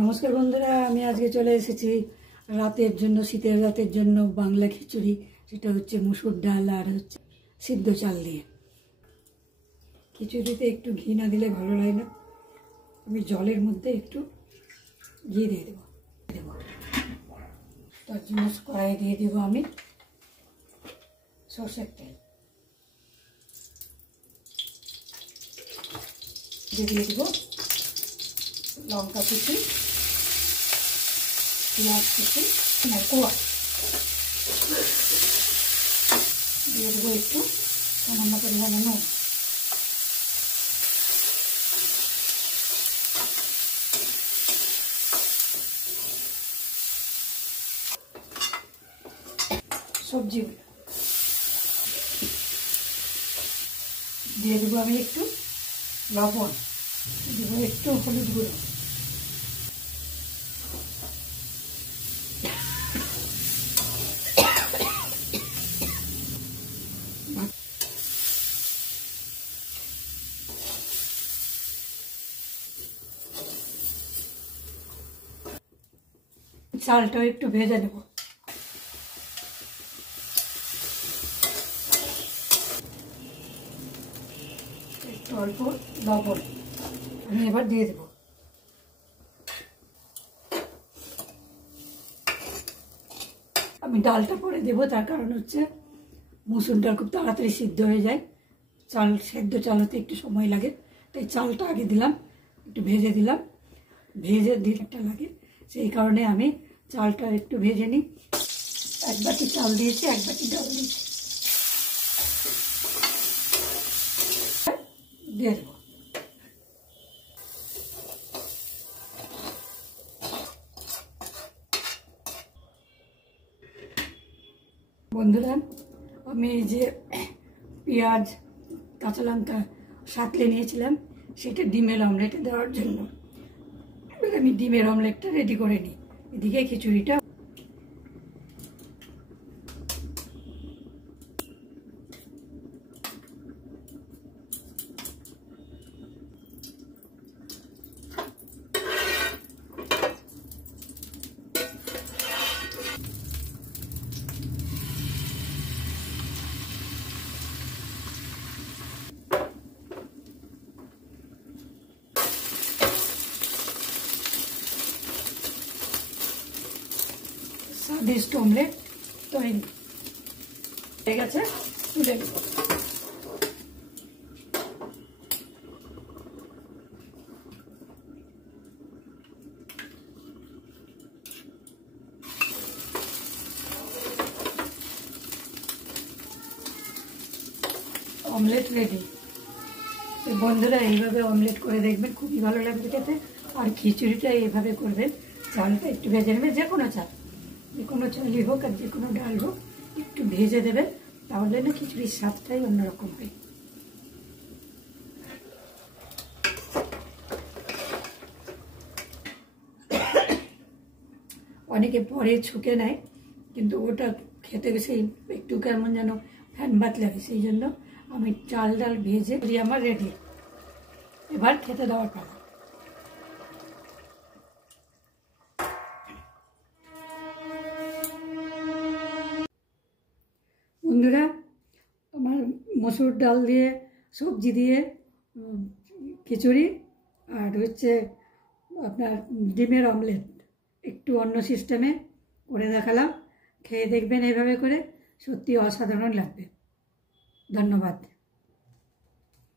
নমস্কার বন্ধুরা, আমি আজকে চলে এসেছি রাতের জন্য, শীতের রাতের জন্য বাংলা খিচুড়ি। সেটা হচ্ছে মুসুর ডাল আর হচ্ছে সিদ্ধ চাল দিয়ে। খিচুড়িতে একটু ঘি না দিলে ভালো লাগে না। আমি জলের মধ্যে একটু ঘি দিয়ে দেবো। তার জন্য কড়াই দিয়ে দেবো আমি সর্ষের তেল। দিয়ে দেবো লঙ্কা কুচি, পেঁয়াজ কুচি, কোয়া দিয়ে দেবো একটু সামান্য পরিমাণে নুন। সবজিগুলো দিয়ে দেবো আমি একটু লবণ, দেবো একটু হলুদ গুঁড়ো, চালটাও একটু ভেজে নেব। একটু অল্প লবণ আমি এবার দিয়ে দেব। আমি ডালটা পরে দেবো, তার কারণ হচ্ছে মুসুর ডাল খুব তাড়াতাড়ি সিদ্ধ হয়ে যায়। চাল সেদ্ধ চাল হতে একটু সময় লাগে, তাই চালটা আগে দিলাম, একটু ভেজে দিলাম। ভেজে দিতে লাগে, সেই কারণে আমি চালটা একটু ভেজে নিই। এক বাটি চাল দিয়েছি, এক বাটি ডাল দিয়েছি, দিয়ে দেবো। বন্ধুরা, আমি এই যে পেঁয়াজ কাঁচা লঙ্কা সাঁতলে নিয়েছিলাম, সেটা ডিমের অমলেটে দেওয়ার জন্য। এবার আমি ডিমের অমলেটটা রেডি করে নিই। এদিকে খিচুড়িটা স্বাদিষ্ট অমলেট তৈরি হয়ে গেছে, তুলে নেব। Omelette ready. বন্ধুরা, এইভাবে অমলেট করে দেখবেন, খুবই ভালো লাগবে খেতে। আর খিচুড়িটা এইভাবে করবেন, চালটা একটু ভেজে নেবেন, যে কোনো চাল, যে কোনো চালই হোক আর যে কোনো ডাল হোক, একটু ভেজে দেবেন, তাহলে না খিচুড়ির স্বাদটাই অন্যরকম হয়। অনেকে পরে ছুকে নেয়, কিন্তু ওটা খেতে সেই একটু কেমন যেন ফ্যান ভাত লাগে, সেই জন্য আমি চাল ডাল ভেজে আমার রেডি। এবার খেতে দেওয়ার পালা। বন্ধুরা, আমার মসুর ডাল দিয়ে সবজি দিয়ে খিচুড়ি আর হচ্ছে আপনার ডিমের অমলেট একটু অন্য সিস্টেমে করে দেখালাম। খেয়ে দেখবেন এইভাবে করে, সত্যি অসাধারণ লাগবে। ধন্যবাদ।